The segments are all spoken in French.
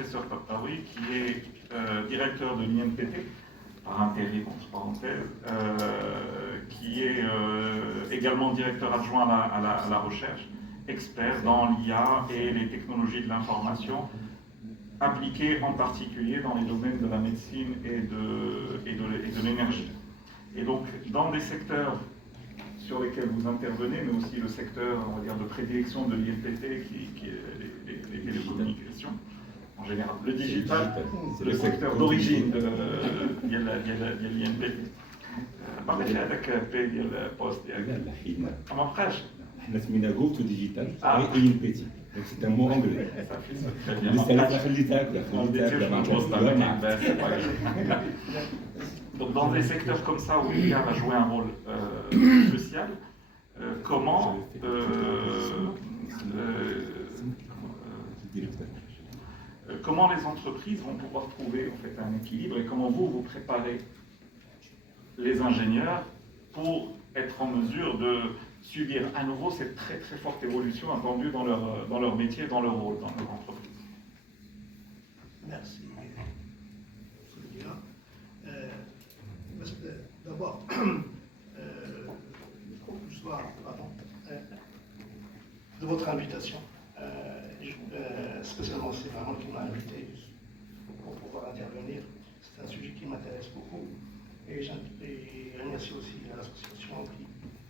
professeur Paptaoui, qui est directeur de l'INPT, par intérim, entre parenthèses, qui est également directeur adjoint à la recherche, expert dans l'IA et les technologies de l'information, appliquées en particulier dans les domaines de la médecine et de l'énergie. Et donc, dans des secteurs sur lesquels vous intervenez, mais aussi le secteur, on va dire, de prédilection de l'INPT, qui est les télécommunications, en général. Le digital, c'est le secteur d'origine de l'INPT. بعد هذاك بي ديال البوست ديالك لا حيدنا ما بقاش حنا سمينا جو تو ديجيتال اي ان بي تي دونك سي ان مو انجلي لسه انا خليتها Donc dans des secteurs comme ça où l'IA va jouer un rôle crucial, comment les entreprises vont pouvoir trouver en fait un équilibre et comment vous préparez les ingénieurs pour être en mesure de subir à nouveau cette très très forte évolution attendue dans leur métier, dans leur rôle, dans leur entreprise. Merci. D'abord, de votre invitation. Spécialement, c'est vraiment qui m'a invité pour pouvoir intervenir. C'est un sujet qui m'intéresse beaucoup. Et je remercie aussi l'association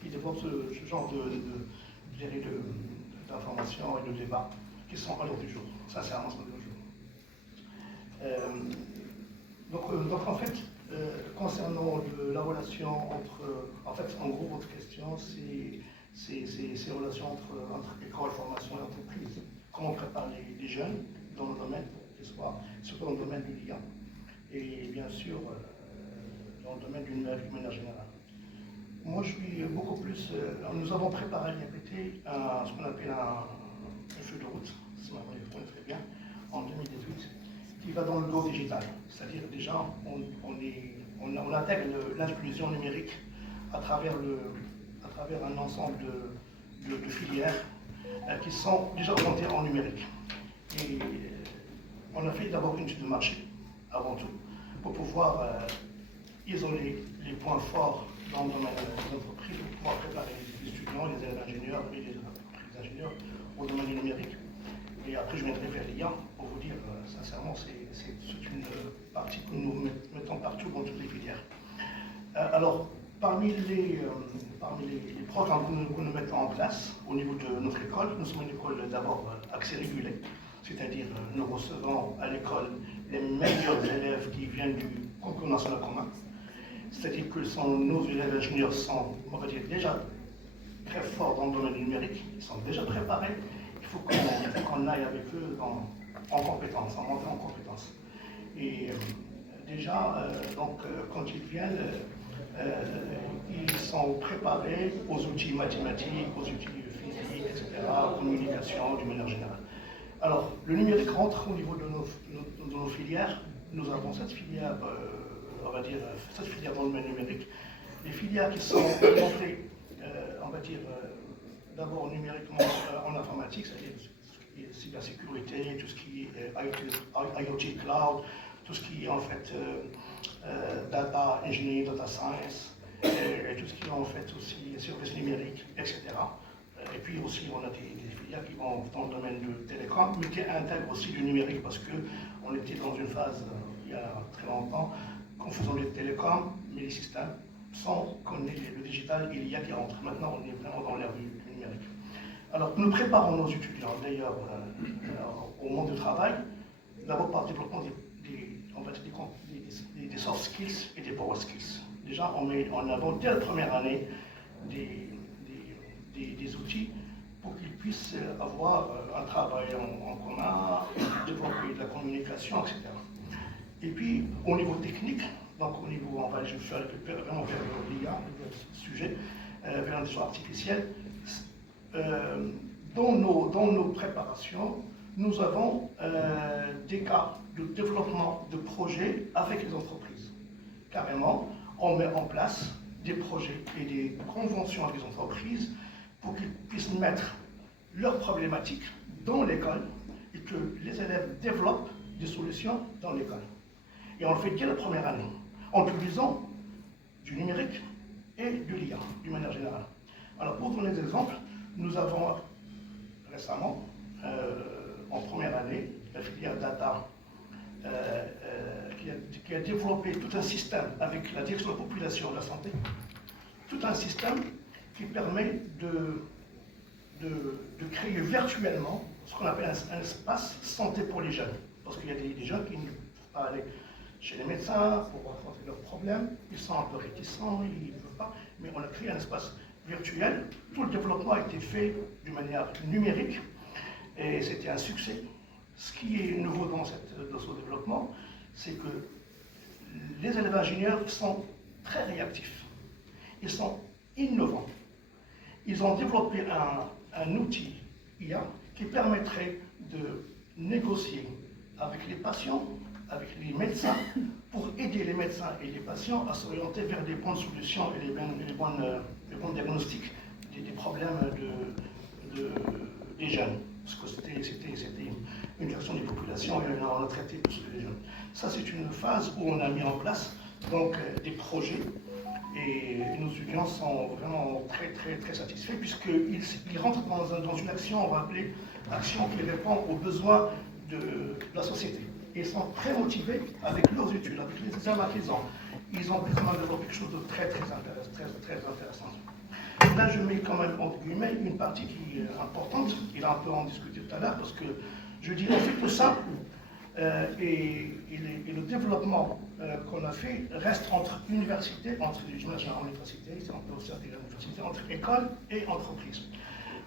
qui développe ce genre d'informations et de débats qui sont à l'ordre du jour. Sincèrement, c'est à l'ordre du jour. Donc en fait, concernant la relation entre... En fait, en gros, votre question, c'est ces relations entre école, formation et entreprise. Comment on prépare les jeunes dans le domaine, surtout dans le domaine du l'IA. Et bien sûr, dans le domaine du numérique de manière générale. Moi, je suis beaucoup plus... nous avons préparé l'INPT ce qu'on appelle un feu de route, si vous le connaissez très bien, en 2018, qui va dans le lot digital. C'est-à-dire, déjà, on intègre l'inclusion numérique à travers un ensemble de filières qui sont déjà orientées en numérique. Et on a fait d'abord une étude de marché, avant tout, pour pouvoir isoler les points forts dans le domaine des entreprises, pour pouvoir préparer les étudiants, les élèves ingénieurs et les ingénieurs au domaine du numérique. Et après, je viendrai vers l'IA pour vous dire, sincèrement, c'est une partie que nous mettons partout dans toutes les filières. Alors, parmi les programmes que nous mettons en place au niveau de notre école, nous sommes une école d'abord accès régulé, c'est-à-dire nous recevons à l'école les meilleurs élèves qui viennent du concours national commun. C'est-à-dire que nos élèves ingénieurs sont, on va dire, déjà très forts dans le domaine numérique, ils sont déjà préparés. Il faut qu'on aille avec eux en compétences, en montée en compétences. Et déjà, quand ils viennent, ils sont préparés aux outils mathématiques, aux outils physiques, etc., communication, d'une manière générale. Alors, le numérique rentre au niveau de nos filières. Nous avons cette filière, on va dire, cette filière dans le domaine numérique. Les filières qui sont orientées, on va dire, d'abord numériquement en informatique, c'est-à-dire tout ce qui est cybersécurité, tout ce qui est IoT cloud, tout ce qui est en fait data engineering, data science, et tout ce qui est en fait aussi services numériques, etc. Et puis aussi on a des filières qui vont dans le domaine de télécom, mais qui intègrent aussi du numérique parce qu'on était dans une phase il y a très longtemps, en faisant des télécoms, mais les systèmes, sans qu'on ait le digital et l'IA qui rentre. Maintenant, on est vraiment dans l'ère du numérique. Alors, nous préparons nos étudiants, d'ailleurs, au monde du travail, d'abord par le développement des soft skills et des power skills. Déjà, on met en avant, dès la première année, des outils pour qu'ils puissent avoir un travail en commun, développer de la communication, etc. Et puis, au niveau technique, donc au niveau, je vais vraiment vers l'IA, le sujet, vers l'intelligence artificielle. Dans nos préparations, nous avons des cas de développement de projets avec les entreprises. Carrément, on met en place des projets et des conventions avec les entreprises pour qu'ils puissent mettre leurs problématiques dans l'école et que les élèves développent des solutions dans l'école. Et on le fait dès la première année, en utilisant du numérique et de l'IA, d'une manière générale. Alors, pour donner des exemples, nous avons récemment, en première année, la filière data, qui a développé tout un système avec la direction de la population et de la santé, tout un système qui permet de créer virtuellement ce qu'on appelle un espace santé pour les jeunes. Parce qu'il y a des jeunes qui ne peuvent pas aller chez les médecins pour raconter leurs problèmes, ils sont un peu réticents, ils ne peuvent pas, mais on a créé un espace virtuel. Tout le développement a été fait d'une manière numérique et c'était un succès. Ce qui est nouveau dans ce développement, c'est que les élèves ingénieurs sont très réactifs, ils sont innovants. Ils ont développé un outil IA qui permettrait de négocier avec les patients, avec les médecins, pour aider les médecins et les patients à s'orienter vers des bonnes solutions et les bons diagnostics des problèmes des jeunes. Parce que c'était une version des populations et on a traité tous les jeunes. Ça, c'est une phase où on a mis en place donc, des projets et nos étudiants sont vraiment très satisfaits puisqu'ils rentrent dans une action, on va appeler action qui répond aux besoins de la société. Ils sont très motivés avec leurs études, avec les examens qu'ils ont. Ils ont vraiment développé quelque chose de très intéressant. Là, je mets quand même entre guillemets une partie qui est importante. Il a un peu en discuté tout à l'heure parce que je dis on fait tout ça et le développement qu'on a fait reste entre universités, entre les universités, on peut aussi dire universités, entre écoles et entreprises.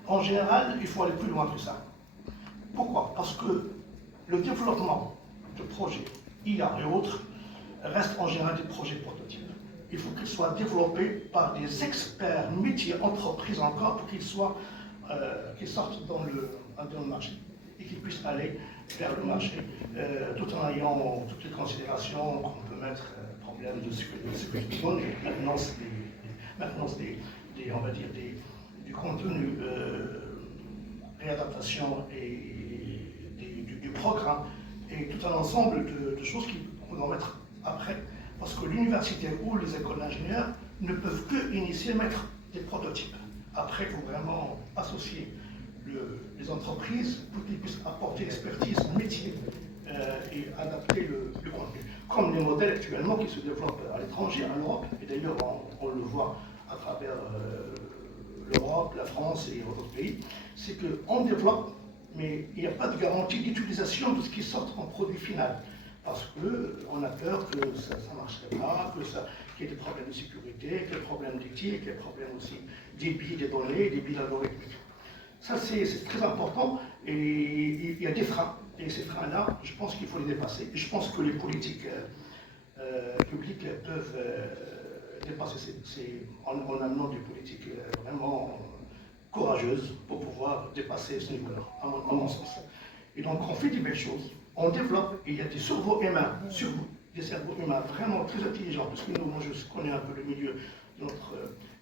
En général, il faut aller plus loin que ça. Pourquoi? Parce que le développement de projets IA et autres reste en général des projets prototypes. Il faut qu'ils soient développés par des experts métiers, entreprises encore, pour qu'ils sortent dans le marché et qu'ils puissent aller vers le marché tout en ayant toutes les considérations qu'on peut mettre, problèmes de sécurité, maintenance on va dire du contenu, réadaptation et du programme et tout un ensemble de choses qu'on doit mettre après. Parce que l'université ou les écoles d'ingénieurs ne peuvent que initier, mettre des prototypes. Après, il faut vraiment associer les entreprises pour qu'ils puissent apporter l'expertise métier et adapter le contenu. Comme les modèles actuellement qui se développent à l'étranger, en Europe, et d'ailleurs on le voit à travers l'Europe, la France et d'autres pays, c'est qu'on développe, mais il n'y a pas de garantie d'utilisation de ce qui sort en produit final. Parce qu'on a peur que ça ne marcherait pas, qu'il y ait des problèmes de sécurité, qu'il y ait des problèmes d'éthique, qu'il y ait des problèmes aussi débit des données, débit algorithmique. Ça, c'est très important et il y a des freins. Et ces freins-là, je pense qu'il faut les dépasser. Et je pense que les politiques publiques peuvent dépasser en amenant des politiques vraiment courageuses pour pouvoir dépasser ce niveau-là, à mon sens. Et donc, on fait des belles choses. On développe, et il y a des cerveaux humains, des cerveaux humains vraiment très intelligents, parce que moi je connais un peu le milieu de notre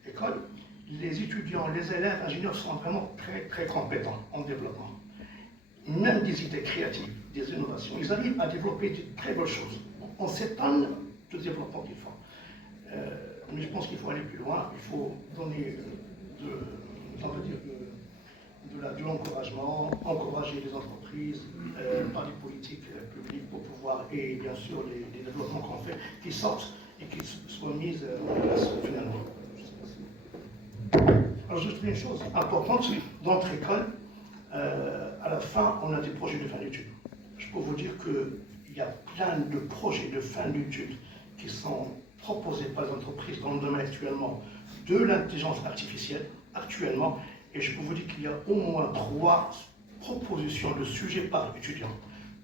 école. Les étudiants, les élèves, ingénieurs sont vraiment très compétents en développement. Même des idées créatives, des innovations, ils arrivent à développer de très belles choses. On s'étonne du développement qu'ils font. Mais je pense qu'il faut aller plus loin, il faut donner de l'encouragement, encourager les entreprises par des politiques publiques pour pouvoir, et bien sûr les développements qu'on fait, qui sortent et qui soient mis en place finalement. Alors juste une chose importante, dans notre école, à la fin, on a des projets de fin d'études. Je peux vous dire qu'il y a plein de projets de fin d'études qui sont proposés par les entreprises dans le domaine actuellement de l'intelligence artificielle, actuellement, et je peux vous dire qu'il y a au moins 3 propositions de sujets par étudiant.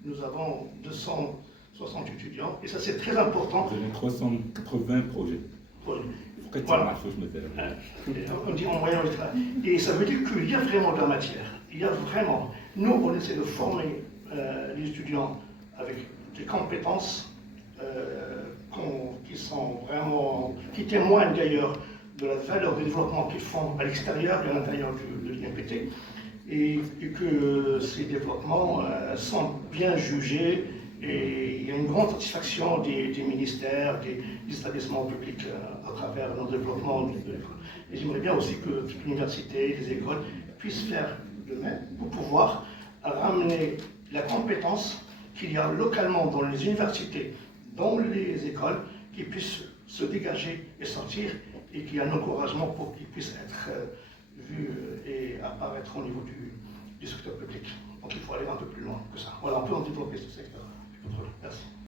Nous avons 260 étudiants, et ça c'est très important. Vous avez 380 projets. Voilà. On dit en moyen et ça veut dire qu'il y a vraiment de la matière. Il y a vraiment. Nous, on essaie de former les étudiants avec des compétences qui témoignent d'ailleurs de la valeur du développement qu'ils font à l'extérieur et à l'intérieur de l'INPT, et que ces développements sont bien jugés Et il y a une grande satisfaction des ministères, des établissements publics à travers notre développement. Et j'aimerais bien aussi que toute l'université, les écoles puissent faire de même pour pouvoir ramener la compétence qu'il y a localement dans les universités, dans les écoles, qui puissent se dégager et sortir, et qu'il y ait un encouragement pour qu'ils puissent être vus et apparaître au niveau du secteur public. Donc il faut aller un peu plus loin que ça. Voilà, on peut en développer ce secteur. Merci.